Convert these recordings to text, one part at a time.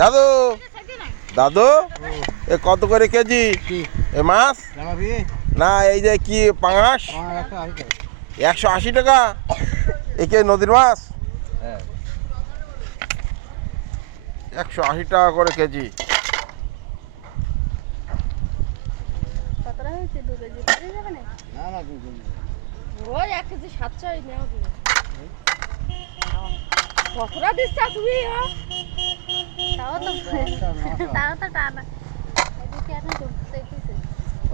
দাদু দাদু এ কত করে কেজি এ মাছ না এই যে কি পাঙাশ 180 টাকা একে নদীর মাছ 180 টাকা করে কেজি কতটা দিচ্ছা তুমি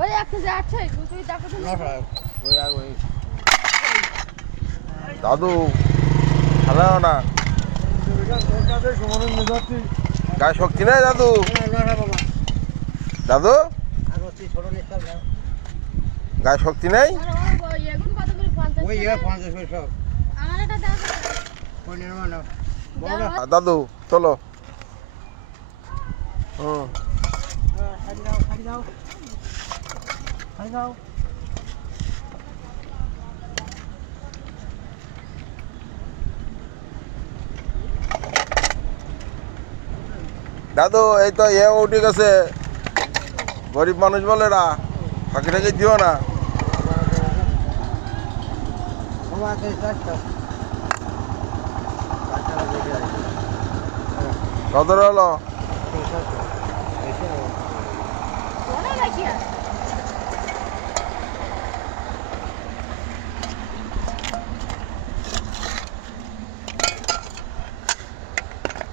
ওই 1 কেজি আছে তুই দেখো দাদু ভালো না গায়ে শক্তি নেই দাদু দাদু গায়ে শক্তি নেই দাদু চলো দাদু এই তো উঠে গেছে গরিব মানুষ বলে না ফাঁকি টাকি দিও না কত হলো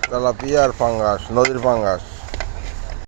তেলাপিয়া আর পাঙ্গাস নদীর পাঙ্গাস